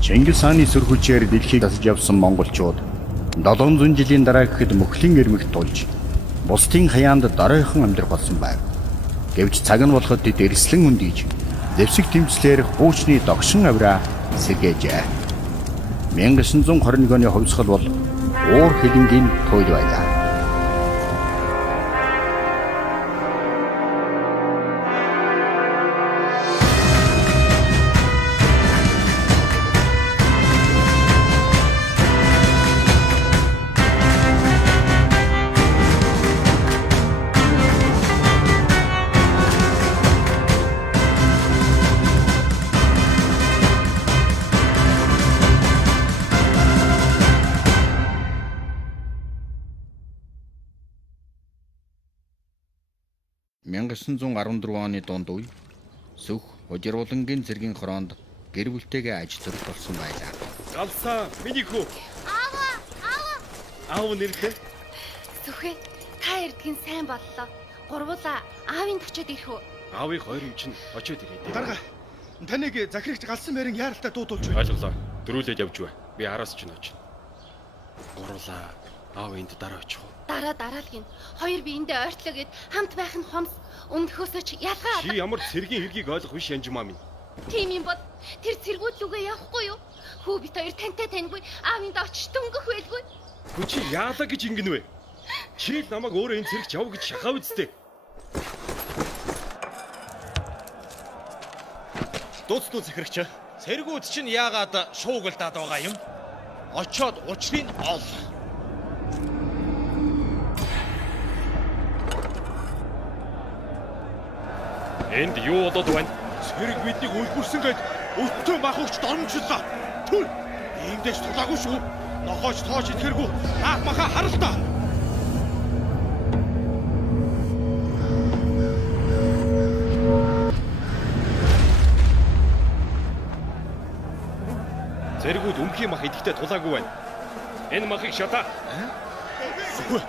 Чингис хааны сүр хүчээр дэлхийг дасж явсан монголчууд 700 жилийн дараа гэхэд мөхлийн эрмэгт тулж бусдын хаяанд дараахан амьдрах болсон байв. Гэвч цаг нь болоход тэд эрслэн үндийж зэвсэг тэмцлэр хуучны догшин авираа сэргээжээ. 1921 оны хувьсгал бол уур хилэнгийн туйл байлаа. оны дунд үе Сүх Хожруулангийн цэргийн хороонд гэр бүлтэйгээ ажиллаж болсон байлаа. Галсаа миний хүү. Аав нэрлээ. Сүхэ та эрдгэн сайн боллоо. Гурвуулаа аавын очиод ирэх үү? Аавыг хоёрын чинь очиод ирээ. Дарга. Таныг захирагч галсан мэрэн яаралтай дуудуулж байна. Ойлголоо. Дөрүүлээд явж бай. Би араас чинь очино. Гурвуулаа аав энд дараа очих уу? Дараа л гин. Хоёр биендээ ойртлоо гэд хамт байх нь хомс. Өмнөхөөсөө ч ялгаа. Чи ямар цэргийн хэргийг ойлгох биш янжмаа минь. Тийм юм бол тэр цэргүүд лүгээ явахгүй юу? Хүү бит хоёр тантай таньгүй аавын очиж дөнгөх байлгүй. Хүү чи яалаа гэж ингэн вэ? Чи л намайг өөрөө энэ цэрэгч яв гэж шахав үсттэй. Дууцлуу захирагч. Цэргүүд чинь яагаад шуугилдаад байгаа юм? Очоод учрыг ол. Энд юу болоод байна? Цэрэг биднийг үлгэрсэн гээд өтөө махагч дормжлоо. Түр. Иймдээс тулаагүй шүү. Нохооч тоож идэхэргүй. Наах маха харалтаа. Цэргүүд өмхийн мах идэхтэй тулаагүй байна. Энэ махыг шатаа. Сүхэ.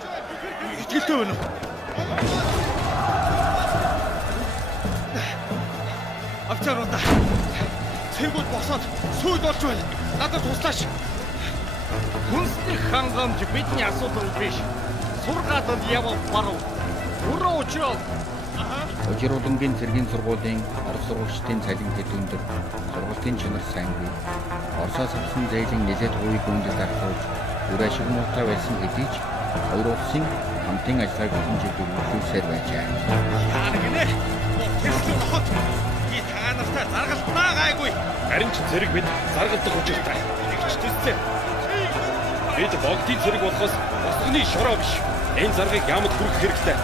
Итгэлтэй байна уу? Авчааруудаа. Цэргүүд босоод сүйд болж байна. Надад туслаач. Хүнсний хангамж бидний асуудал биш. Сургаалд явах баруун. Өрөө очрол. Хожруулангийн цэргийн сургуулийн орос сургуульчдын цалин хэд өндөр, сургуулийн чанар сайнгүй. Оросоос авсан зээлийн нэлээд хувийг үндэд дарахуулж, үр ашиг муутай байсан хэдий ч хоёр улсын хамтын ажиллагааг олон жил үргэлжлүүлсээр байжээ. Яа гинэ? Тэслийн хот. Би та нартай заргалтнаа гайгүй. Харин ч цэрэг бид заргалдах учиртай. Игч төстэй. Бид богдын цэрэг болохоос босгоны шороо биш. Энэ заргыг ямад хүрэх хэрэгтэй.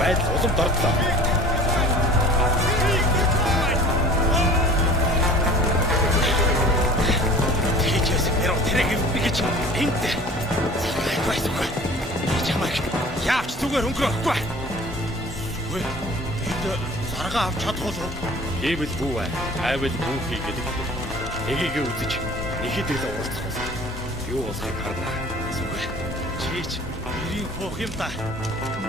Байдал улам дордлоо. Тийчээс яруу тэрэг бигэж энд. Заргай байсан. Чамайг яавч зүгээр өнгөрөхгүй. Үгүй. Бид заргаа авч чадах уу? Хийвэл бүү бай. Айвал бүү хий гэдэг. Эгийг үзэж нэхэд л уулзах байсан. Юу болохыг харна. Зүгээр. Чийч ирийн буух юм да.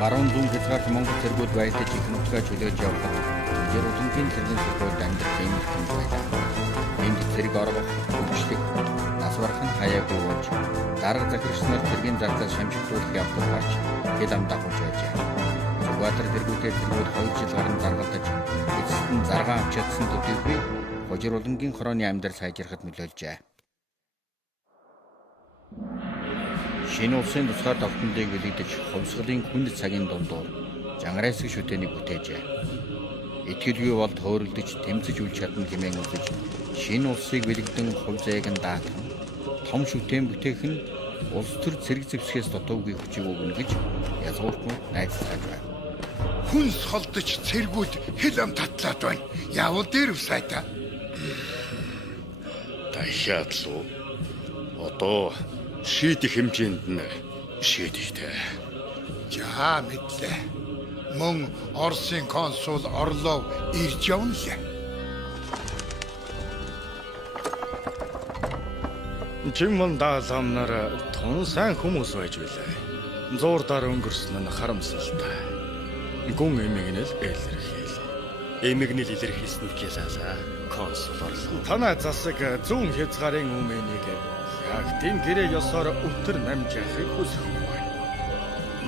Баруун зүүн хязгаарт Монгол цэргүүд баярлаж их нутгаа чөлөөж явхад Хожруулангийн цэргийн сургуульд амьдрах юм байлаа. Энд цэрэг оргох, хөгжлөх, нас барах нь хаяагүй болж дарга захирагчнаар цэргийн зардал шамжигдуулах явдал гарч хэл ам дагуулж байжээ. Зүгбаатар тэргүүтэй цэргүүд 2 жил гарan заргалдаж эцэст нь заргаан авч чадсан төдийгүй Хожруулангийн хорооны амьдар сайжрахад нөлөөлжээ. Шинэ улсын тусгаар тогтнолыг бэлэгдэж хувьсгалын хүнд цагийн дундуур жангараасг шүтээнийг бүтээжээ. Итгэлгүй бол төөрөлдөж тэмцэж үл чадна хэмээн үзэж шинэ улсыг бэлэгдэн хувь заяаг нь даатан том шүтээн бүтээх нь улс төр цэрэг зэвсгээс дутуугүй хүчийг өгнө гэж язгууртнууд найдаж байна. Хүнс холдож цэргүүд хэл ам татлаад байна. Явал дээр усайта. Ташаадлуу. Одоо шийдэх хэмжээнд нь шийдэхтэй. За мэдлээ. Мөн Оросын консул Орлов ирж явна лээ. Жимэн даалгамнаар тун сайн хүмүүс байж билээ. Зуурдаар өнгөрсөн нь харамсалтай. Гүн эмигнэл илэрхийл. Эмигнэл илэрхийлсэн гэхээс консул орлоо. Танай засаг зүүн хязгаарын өмнөнийг яг тийм гэрээ ёсоор өтөр намж явахыг хүсэхгүй.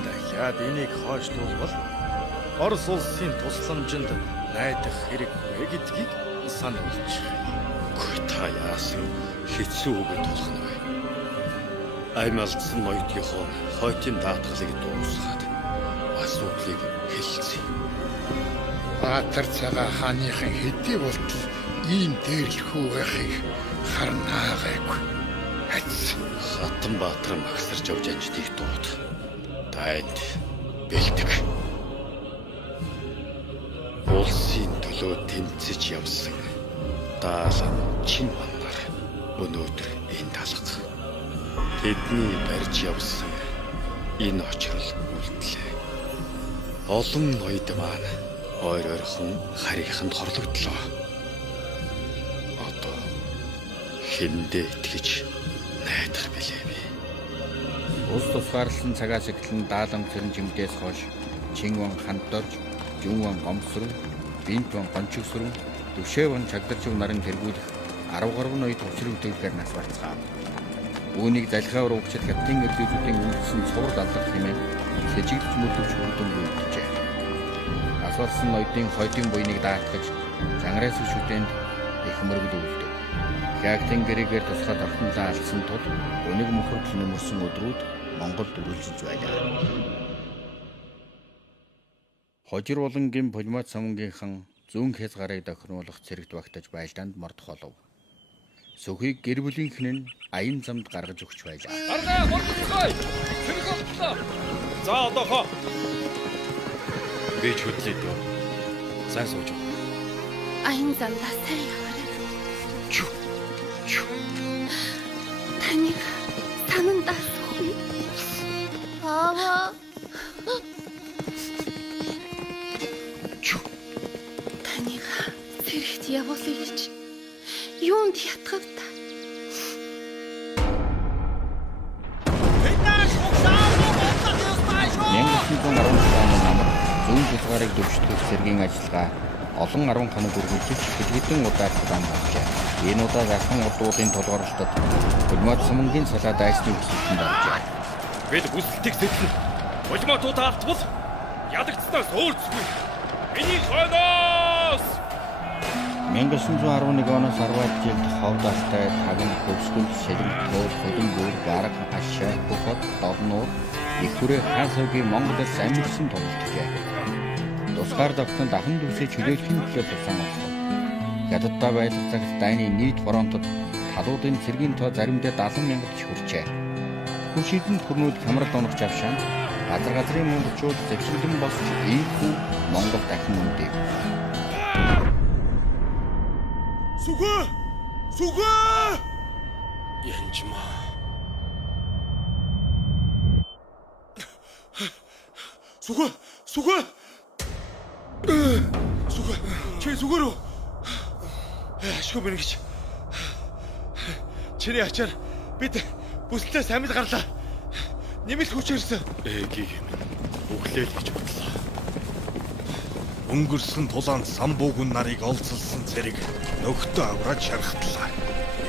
Дахиад энийг хойшлуулбал Орос улсын тусламжинд найдах хэрэггүй гэдгийг сануулж. Гүй та яасан хэцүү үгээ тулах нь вэ? Аймалдсан ноёдынхоо хойтын даатгалыг дуусгаад асуудлыг хэлцээ. Баатар цагаан хааныхын хэдий болтол ийм дээрлэхүү байхыг харнаа гайгүй. Хац. Хатан Баатар магсарч явж анждыг дууд. Дайнд бэлдэг. Улсын төлөө тэмцэж явсан даалан чин манар өнөөдөр энд алга. Тэдний барьж явсан энэ очрол үлдлээ. Олон ноёд маань ойр ойрхон харийнханд хорлогдлоо. Одоо хэндээ итгэж найдах билээ би. Ус тусгаарлсан цагаас эхлэн даалам цэрэн жимдээс хойш Чинван хандорж, Жүнван гомсрон, Бинтван гончигсрон, Төвшөөван чагдарчив нарын тэргүүлэх 10 гаруй ноёд учрын төлөвлөөр нас барцгаав. Үүнийг залхиа урагчид хятадын эрдэмтдийн үйлдсэн цуврал аллах хэмээн сэжигдэж мөрдөвч хүрдэмгүй үлджээ. Асуулсан ноёдын хойдын буйныг даатгаж, зангараас шүтээнд их мөргөл үлдэв. Хягтын гэрээгээр тусгаад ортондоо алдсан тул өнөг мөхөрдөл нөмөрсөн өдрүүд Монголд үргэлжлэж байлаа. Хожир улангийн Пулмат самунгийнхан зүүн хязгаарыг дохируулах цэрэгт багтаж байлдаанд мордох болов. Сүхийг гэр бүлийнх нь аян замд гаргаж өгч байлаа. Арга мордоцгой. Цэрэг болтлоо. За одоохоо. Би ч хөдлөе дөө. Сайн сууж уу. Аян замдаа сайн яваарай. Чү. Таныг санандаа суух. Аава. Чү. Таныг цэрэгт явуулъя гэж юунд ятгав та? Зүүн хязгаарыг дэвшүүлэх цэргийн ажиллагаа олон 10 хоног үргэлжлэж хэдэн удаа удаан болжээ. Энэ удаа гархан удуудын тулгуурлалтад Пулмат самунгийн салаа дайсны өсөлтөнд оржээ. Бид бүсэлтийг зэтлэн Пулматуудаа автвал ядагцнаас өөрсгүй. Миний хойноос 1911 оноос 10-аад жилд ховд алтай тагн хөвсгөл шилэнтгөл хөдөлгөөр гараг хашаа бохот долнуур их хүрээ хаасгийн Монголоос амьдсан тулжээ. Тусгаар давтан дахин дүүсээ чөлөөлөхин төлөө тусан болсон. Хятадтай байлах цагт дайны нийт фронтод талуудын цэргийн тоо заримдаа 70,000 ч хүрчээ. Хүн шидэнд хүрнүүд хямрал унах жавшаан газрын монголчууд зэвсэгдэн босч ийхүү Монгол дахин үндэв. Сүхэ! Янжмаа. Сүхэ! Чи сүгэрөө. Ашгүй мэн гэж. Чиний ачаар бид бүслээс амьд гарлаа. Нэмэлт хүч ирсэн. Эгийг юм. Өглөөл гэж бодлоо. Өнгөрсөн тулаанд самбуугун нарыг олзолсон зэрэг нөхтөө авраад шархтлаа.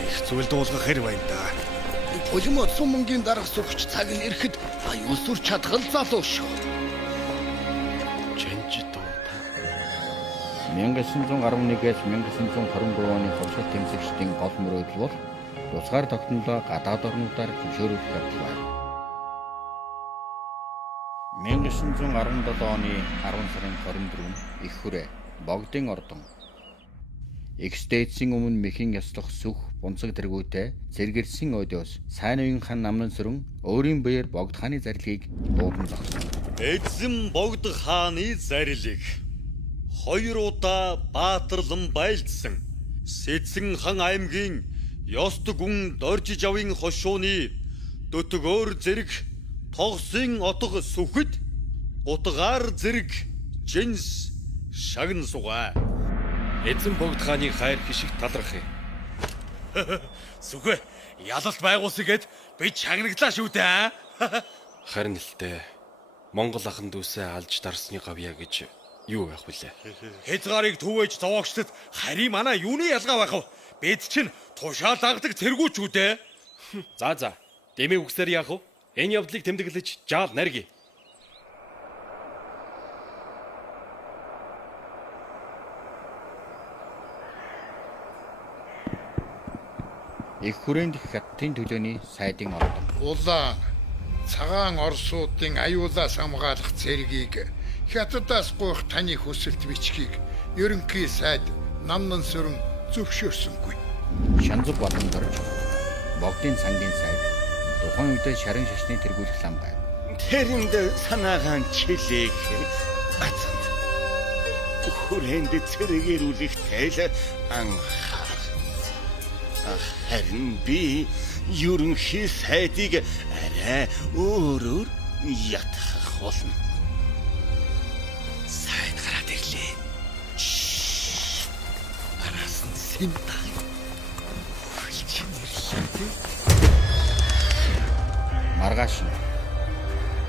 Их зүйл дуулгах хэр байна да. Пулмат самунгийн дарга сүрч цаг нь ирэхэд аюул сүр чадгал залуу шүү. Чэнжид дуу. 1911-ээс 1923 оны хурцлт тэмцэгчдийн гол мөрөөдөл бол тусгаар тогтнолоо гадаад орнуудаар зөвшөөрөх явдал. 1917 оны 10 сарын 24-нд их хүрээ Богдын ордон Экстэйцийн өмнө мэхийн ёслох сүх бунцаг тэргүүтэй зэрэгэрсэн өдөөс сайн уян хан намнан сүрэн өөрийн биеэр Богд хааны зарилгийг дуудан зогсов. Эзэн Богд хааны зарилыг 2 удаа баатарлан байлдсан Сэцэн хан аймгийн Ёст гүн доржиж авын хошууны дөтгөөр зэрэг тогсын отго сүхэд утгаар зэрэг жинс шагн сугаа. Эзэн Богд хааны хайр хишиг талрах юм. Сүхэ, ялалт байгуулсыг гээд би чагнаглаа шүү дээ. Харин л дээ. Монгол ахын дүүсээ алж дарсны гавья гэж Юу байх вүлээ? Хязгаарыг төвөөж зовоогчдод харин манай юуны ялгаа байх вэ? Бид чинь тушаал дагдаг цэргүүчүүд ээ. За. Дэмий үгсээр яах вэ? Энэ явдлыг тэмдэглэж жаал наргий. Их хүрээнд хятадын төлөөний сайдын ордон. Улаан цагаан орсуудын аюулаас хамгаалах цэргийг хятадаас гуйх таны хүсэлт бичгийг ерөнхий сайд Намнан сүрэн зөвшөөрсөнгүй. Шанзув Бадамдарч Богдын сангийн сайд тухайн үедээ шарын шашны тэргүүлэх лам байв. Тэрэнд санаагаан чилээх бацанд хүрээнд цэрэгэрүүлэх тэл анхаар. Харин би ерөнхий сайдыг арай өөрөөр ятгах болно. Сайд гараад ирлээ. Араас нь синтаа. Маргааш нь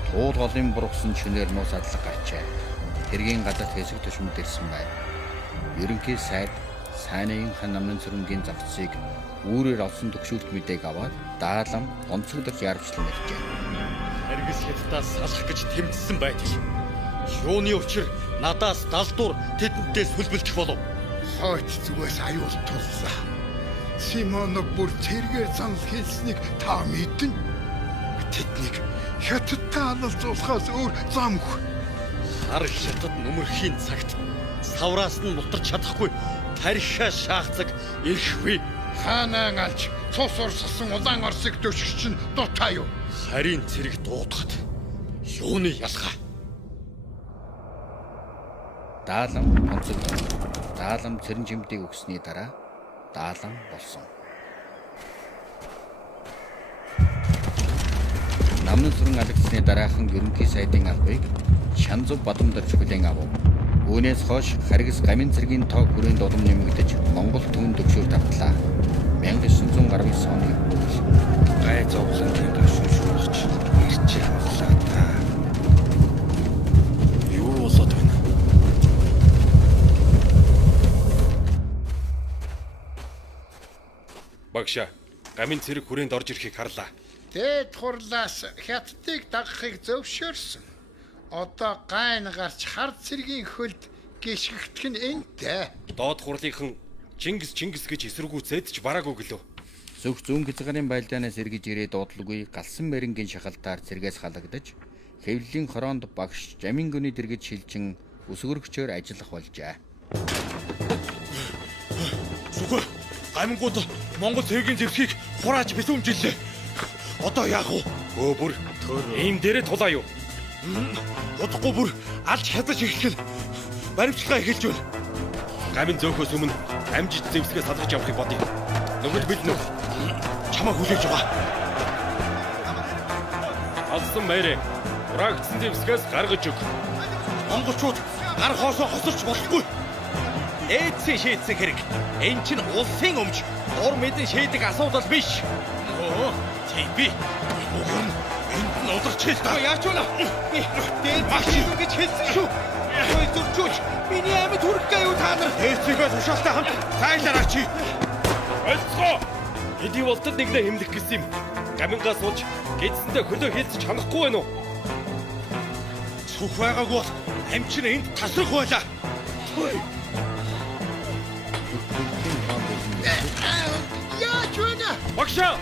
туул голын бургасан шөнөөр нуус адлаг гарчээ. Тэргийн гадаад хэсэг төшмөд ирсэн байв. Ерөнхий сайд Сайныхан Намнан сүрэнгийн завцыг үүрээр олсон төгшөлт мэдээг аваад даалам онцгодох яарчлан мэлжээ. Харгас хятадаас салах гэж тэмцсэн байтал. Юуны учир надаас далдуур тэдэнтэй сүлбэлдэх болов. Хойд зүгээс аюул туллаа. Симоног бүр цэргээр занал хийснийг та мэднэ. Тэднийг хятадтай алалцуулахаас өөр замгүй. Хар хятад нүмерхийн цагт савраас нь мултарч чадахгүй тархиа шаахцаг ихвэ. Хаанаа алж цус урсгасан улаан орсыг дөшгч нь дутаа юу? Харийн цэрэг дуудахад юуны ялгаа? Даалам онцгод. Даалам цэрэн жимдийг өгсөний дараа даалам болсон. Намнан сүрэн алагдсны дараахан ерөнхий сайдын албыг Шанзув Бадамдарч бүлээн авав. Үүнээс хойш Харгас гамин цэргийн тоо хүрээнд улам нэмэгдэж Монгол төвөнд төгшөөр давтлаа. 1919 оны Гай зовлон төвшүүлж ирчих боллоо та. Юу болоод байна? Багшаа, гамин цэрэг хүрээнд орж ирэхийг харлаа. Дээд хурлаас хятадыг дагахыг зөвшөөрсөн. Одоо гайн гарч хар цэргийн хөлд гიშгэгдэх нь энтэй. Доод хурлынхан Чингис гэж эсэргүүцээд ч бараагүй гэлөө. Зөвх зүүн хязгаарын байлдаанаас эргэж ирээд дуудлагүй галсан мэрэнгийн шахалтаар цэргээс халагдаж хэвлэлийн хороонд багш Жамингүний дэргэж шилжин өсгөрөгчөөр ажиллах болжээ. Сүхэ гамингууд Монгол цэргийн зэвсгийг хурааж бисүмжиллээ. Одоо яах вэ? Бүр ийм дээрээ тулаа юу? Удахгүй бүр алж хядаж эхлэхэл баримтлагаа эхэлж байна. Гамин зөөхөөс өмнө амжид зэвсгээ салгаж явахыг бодъё. Нөгөөд бид нөх Чамаа хүлээж байгаа. алсан мээрээ ураагцсан зэвсгээс гаргаж өг. Монголчууд гар хоосоо хосорч болохгүй. Ээдсэн шийдсэн хэрэг. Энд чинь улсын өмч. Дур мэдэн шийдэг асуудал биш. Тийм би. Энд нь ударч хэл та. Яач вэ? Би дээд багшийн гэж хэлсэн шүү. Ой зүрчүүч. Миний амьд хүрхгээ юу та нар? Ээцгээ тушаалтай хамт цайлаараач. Ойлцгоо. Эдий болтод нэгнээ хэмлэх гэсэн юм. Гамингаас сууж гэдсэндээ хөлөө хийлцэж ханахгүй байна уу? Цүх байгаагүй бол амчин энд тасрах байлаа. Яач вэ? Багшаа.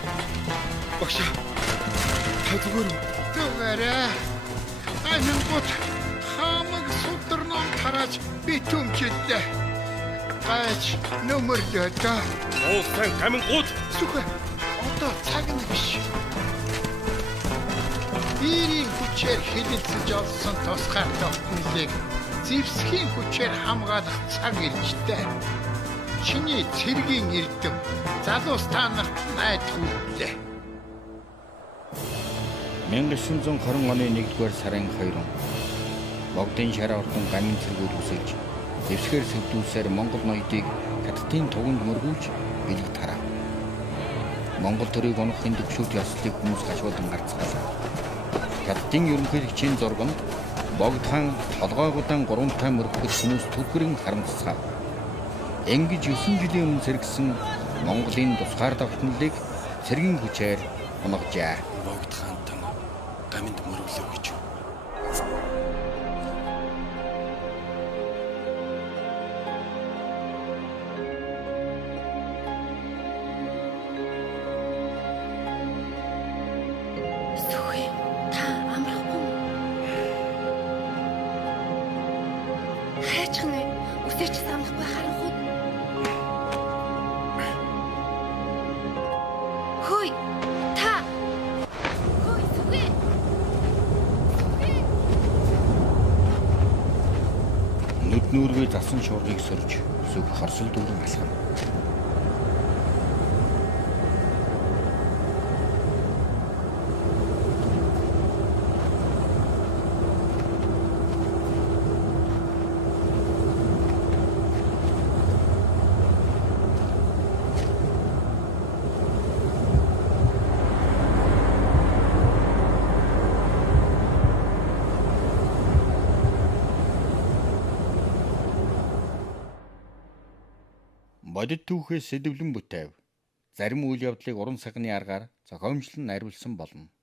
Та зүгээр үү? Тэгээрээ. Гайнгууд хамаг сударнаа хараач битүүмчилдэ. Гайч нөмөрлөө та. Уусан гамингууд Сүхэ. Одоо цаг нь биш. Бирийн хүчээр хилэлцэж олсон тусгаар тогтнолыг зэвсгийн хүчээр хамгаалах цаг иржтэй. Чиний цэргийн эрдэм залуус та нарт найдах үлдлээ. 1920 оны 1-р сарын 2-нд Богдын шар ордон гамин цэргүүд үсэлж зэвсгээр сөвдүүлсээр Монгол ноёдыг хятадын туганд мөргүүлж билэг тарав. Монгол төрийг унахын төвшөлт ёслолыг хүмүүс гашуудан гарцгаалаа. Хятадын ерөнхийлөгчийн зурганд Богдхан толгойгоодаа гурамтай мөрөгдөж хүмүүс түлхрэн харамсцгаав. Ингэж 9 жилийн өмнө сэргсэн Монголын тусгаар тогтнолыг цэргийн хүчээр унгажээ. Богдхаантан гаминд мөрөглөө гэж. Сүхэ та амрахгүй. Хайчхан үсэж самлахгүй харанхуй. Хөөе та. Хөөе Сүхэ. Нүд нүргээ засан шуургыг сөрж сүг хорсол дүүрэн алхав. Бодит түүхээс сэдэвлэн бүтээв. Зарим үйл явдлыг уран сагны аргаар зохиомжлон найруулсан болно.